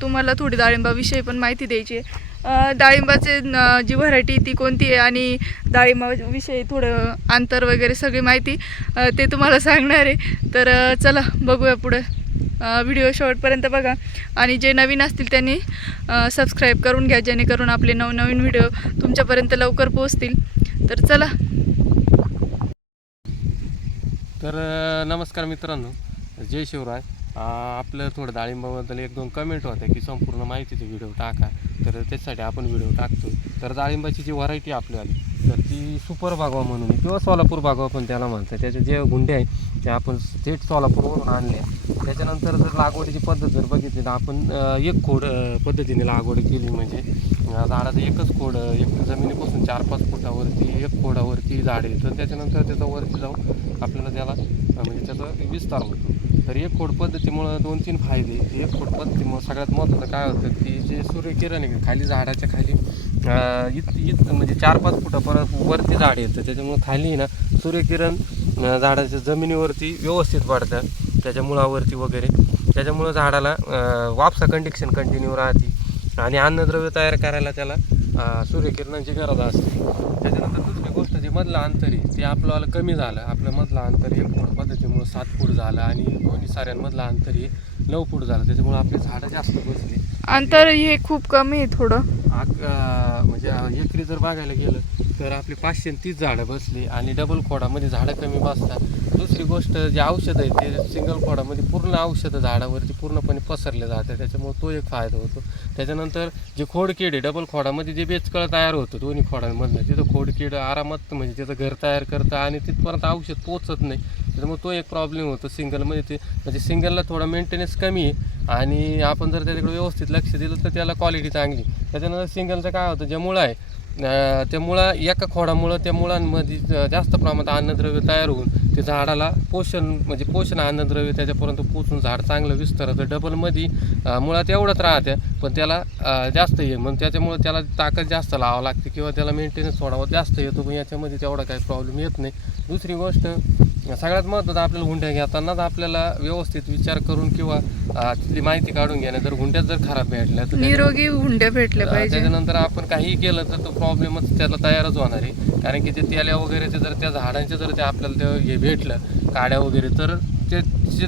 तुम्हाला थोडी डाळिंबाविषयी पण माहिती द्यायची आहे. डाळिंबाचे जी व्हरायटी ती कोणती आहे आणि डाळिंबाविषयी थोडं अंतर वगैरे सगळी माहिती ते तुम्हाला सांगणार आहे. तर चला बघूया पुढं. व्हिडिओ शेवटपर्यंत बघा. आणि जे नवीन असतील त्यांनी सबस्क्राईब करून घ्या जेणेकरून आपले नवनवीन व्हिडिओ तुमच्यापर्यंत लवकर पोहोचतील. तर चला. तर नमस्कार मित्रांनो. जय शिवराय. आपलं थोडं डाळिंबाबद्दल एक दोन कमेंट होत्या की संपूर्ण माहितीचे व्हिडिओ टाका. तर त्याच्यासाठी आपण व्हिडिओ टाकतो तर डाळिंबाची जी व्हरायटी आपली आली तर ती सुपर बागवा म्हणून किंवा सोलापूर बागवा पण त्याला म्हणतात. त्याचे जे गुंडे आहे ते आपण थेट सोलापूरवरून आणले. त्याच्यानंतर जर लागवडीची पद्धत जर बघितली तर आपण एक खोड पद्धतीने लागवड केली. म्हणजे झाडाचं एकच खोड एक जमिनीपासून चार पाच फुटावरती एक खोडावरती झाड येतं. त्याच्यानंतर त्याचा वरती जाऊन आपल्याला त्याला म्हणजे त्याचा विस्तार होतो. तर एक खोड पद्धतीमुळं दोन तीन फायदे. एक खोड पद्धतीमुळं सगळ्यात महत्त्वाचं काय होतं की जे सूर्यकिरण आहे खाली झाडाच्या खाली इत इत म्हणजे चार पाच फुटापर्यंत वरती झाड येतं. त्याच्यामुळं खाली ना सूर्यकिरण झाडाच्या जमिनीवरती व्यवस्थित पडतं त्याच्या मुळावरती वगैरे. त्याच्यामुळं झाडाला वापसा कंडिक्शन कंटिन्यू राहते. आणि अन्नद्रव्य तयार करायला त्याला सूर्यकिरणांची गरज असते. त्याच्यानंतर दुसरी गोष्ट जे मधलं अंतर आहे ते आपलं कमी झालं. आपलं मधलं अंतर एक फूट पद्धतीमुळं सात फूट झालं आणि दोन्ही साऱ्यांमधलं अंतर हे नऊ फूट झालं. त्याच्यामुळं आपले झाडं जास्त बसली. अंतर हे खूप कमी आहे थोडं. आक- अं, म्हणजे एकरी जर बघायला गेलं तर आपली पाचशे आणि तीस झाडं बसली आणि डबल खोडामध्ये झाडं कमी बसतात. दुसरी गोष्ट जे औषध आहे ते सिंगल खोडामध्ये पूर्ण औषधं झाडावरती पूर्णपणे पसरले जातात. त्याच्यामुळे तो एक फायदा होतो. त्याच्यानंतर जे खोडकीड आहे डबल खोडामध्ये जे बेचकळ तयार होतं दोन्ही खोडांमधनं तिथं खोडकीड आरामात म्हणजे त्याचं घर तयार करतं आणि तिथपर्यंत औषध पोचत नाही. त्याच्यामुळे तो एक प्रॉब्लेम होतो सिंगलमध्ये ते म्हणजे सिंगलला थोडा मेंटेनन्स कमी आहे आणि आपण जर त्याच्याकडे व्यवस्थित लक्ष दिलं तर त्याला क्वालिटी चांगली त्याच्यानंतर सिंगलचं काय होतं जे मुळं आहे त्या मुळा एका खोडामुळं त्या मुळांमध्ये जास्त प्रमाणात अन्नद्रव्य तयार होऊन ते झाडाला पोषण म्हणजे पोषण अन्नद्रव्य त्याच्यापर्यंत पोचून झाड चांगलं विस्तारतं डबलमध्ये मुळात एवढंच राहते पण त्याला जास्त ये मग त्याच्यामुळं त्याला ताकद जास्त लावावं लागते किंवा त्याला मेंटेनन्स थोडा जास्त येतो पण याच्यामध्ये तेवढा काही प्रॉब्लेम येत नाही. दुसरी गोष्ट सगळ्यात महत्त्वाचं आपल्याला हुंड्या घेतानाच आपल्याला व्यवस्थित विचार करून किंवा तिथली माहिती काढून घेणं जर हुंड्यात जर खराब भेटल्या तर निरोगी हुंड्या भेटल्या त्याच्यानंतर आपण काहीही केलं तर तो प्रॉब्लेमच त्याला तयारच होणार आहे. कारण की ते तेल्या वगैरे ते जर त्या झाडांचे जर ते आपल्याला ते हे भेटलं काड्या वगैरे तर ते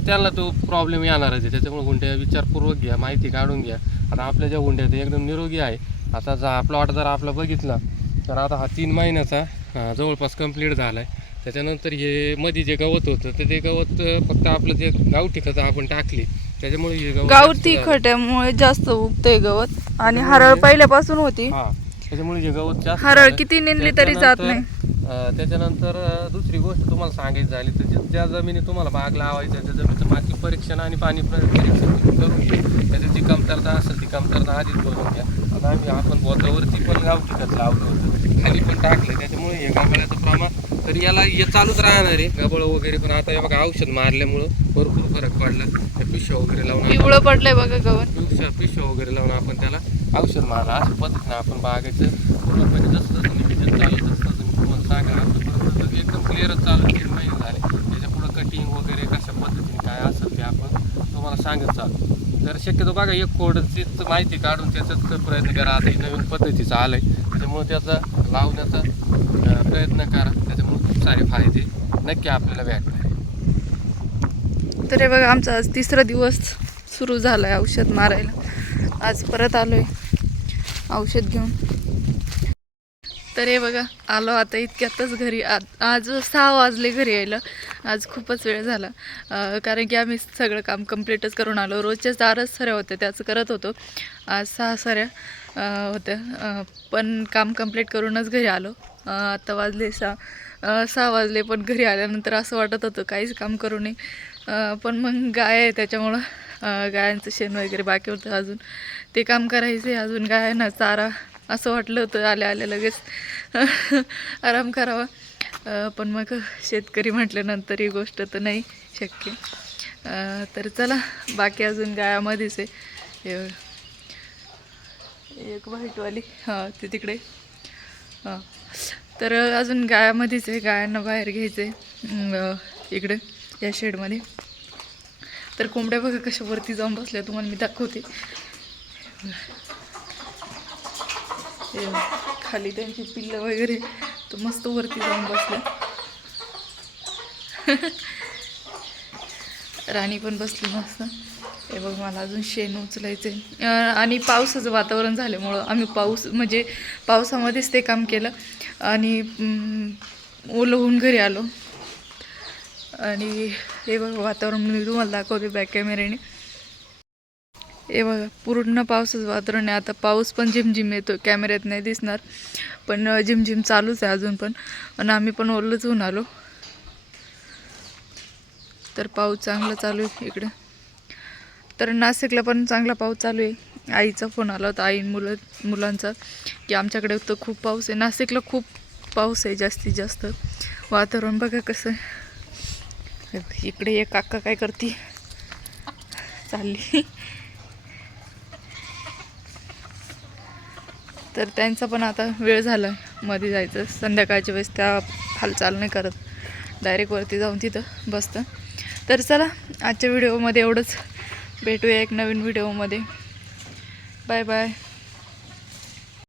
त्यांना तो प्रॉब्लेम येणारच आहे. त्याच्यामुळे हुंड्या विचारपूर्वक घ्या माहिती काढून घ्या. आता आपल्या ज्या हुंड्या आहेत, ते एकदम निरोगी आहे. आता जा प्लॉट जर आपला बघितला तर आता हा तीन महिन्याचा जवळपास कंप्लीट झाला आहे त्याच्यानंतर हे मध्ये जे गवत होतं तर ते गवत फक्त आपलं जे गावठी खतं आपण टाकली त्याच्यामुळे हे गवत गावठी. खट्यामुळे जास्त उगतंय गवत. आणि हरळ पहिल्यापासून होती. त्याच्यामुळे हे गवत जास्त हरळ झालं. किती नेंदली तरी जात नाही. त्याच्यानंतर, अं, त्याच्यानंतर अं, दुसरी गोष्ट तुम्हाला सांगायची झाली तर जे- ज्या जमिनी तुम्हाला बाग लावायचं त्या जमिनीचं माती परीक्षण आणि पाणी पर- परीक्षण तुम्ही करून घ्या. त्याच्यात जी कमतरता असेल ती कमतरता आधीच भरून घ्या. आता आम्ही आपण बोतावरती पण गावठी खत लावलं होतं. खाली पण टाकलं त्याच्यामुळे हे गाबळ्याचं प्रमाण तर याला हे चालूच राहणार आहे. गबळ वगैरे पण आता हे बघा औषध मारल्यामुळं भरपूर फरक पडला. त्या पिशव्या वगैरे लावून पिवळं पडलंय बघा गवत. पिशव्या पिशव्या वगैरे लावून आपण त्याला औषध मारला अशा पद्धतीने आपण बागायचं पूर्णपणे जसं जसं नियोजन चालू तसं तसं मी तुम्हाला सांगा आतापर्यंत एकदम क्लिअरच चालू तीन महिने झाले. त्याच्या पुढं कटिंग वगैरे कशा पद्धतीने काय असेल ते आपण तुम्हाला सांगत चालू तर शक्यतो बघा एक कोडचीच माहिती काढून त्याचाच प्रयत्न करा. आता ही नवीन पद्धतीचं आलं आहे त्याच्यामुळे त्याचा लावण्याचा प्रयत्न करा. त्याच्यामुळे खूप सारे फायदे नक्की आपल्याला भेटणार तर हे बघा आमचा आज तिसरा दिवस सुरू झाला आहे औषध मारायला. आज परत आलोय. औषध घेऊन. तर हे बघा आलो आता इतक्यातच घरी. आ- आज सहा वाजले घरी यायला. आज खूपच वेळ झाला. कारण की आम्ही सगळं काम कम्प्लीटच करून आलो. रोजच्या चारच सऱ्या होत्या त्याचं करत होतो. आज सहा सऱ्या होत्या. पण काम कंप्लीट करूनच घरी आलो. आता वाजले सहा. सहा वाजले पण घरी आल्यानंतर असं वाटत होतं काहीच काम करू नये. पण मग गाय आहे त्याच्यामुळं गायांचं शेण वगैरे बाकी होतं अजून. ते काम करायचं आहे अजून गायांना चारा असं वाटलं होतं आल्या आल्या लगेच. आराम करावा. पण मग शेतकरी म्हटल्यानंतर ही गोष्ट तर नाही शक्य. तर चला बाकी अजून गायामध्येच आहे. एक व्हाईटवाली. हां ते तिकडे. हां. तर अजून गायामध्येच आहे गायांना बाहेर घ्यायचं आहे इकडे या शेडमध्ये तर कोंबड्या बघा कशा वरती जाऊन बसल्या तुम्हाला मी दाखवते. खाली त्यांची पिल्लं वगैरे तर मस्त वरती जाऊन बसल्या. राणी पण बसली मस्त. हे बघ मला अजून शेण उचलायचं आहे आणि पावसाचं वातावरण झाल्यामुळं आम्ही पाऊस म्हणजे पावसामध्येच ते काम केलं. आणि ओलं होऊन घरी आलो. आणि हे बघा वातावरण मी तुम्हाला दाखवते बॅक कॅमेऱ्याने हे बघा पूर्ण पावसाचं वातावरण आहे. आता पाऊस पण झिमझिम येतो कॅमेऱ्यात नाही दिसणार. पण झिमझिम चालूच आहे अजून पण. आणि आम्ही पण ओलंच होऊन आलो. तर पाऊस चांगला चालू आहे इकडे. तर नाशिकला पण चांगला पाऊस चालू आहे. आईचा फोन आला होता आई मुलं मुलांचा की आमच्याकडे तर खूप पाऊस आहे. नाशिकला खूप पाऊस आहे जास्तीत जास्त. वातावरण बघा कसं आहे. इकडे एक काका काय करते? चालली. तर त्यांचा पण आता वेळ झाला. मध्ये जायचं. संध्याकाळच्या वेळेस त्या हालचाल नाही करत. डायरेक्ट वरती जाऊन तिथं बसतं. तर चला आजच्या व्हिडिओमध्ये एवढंच. भेटूया एक नवीन व्हिडिओमध्ये बाय बाय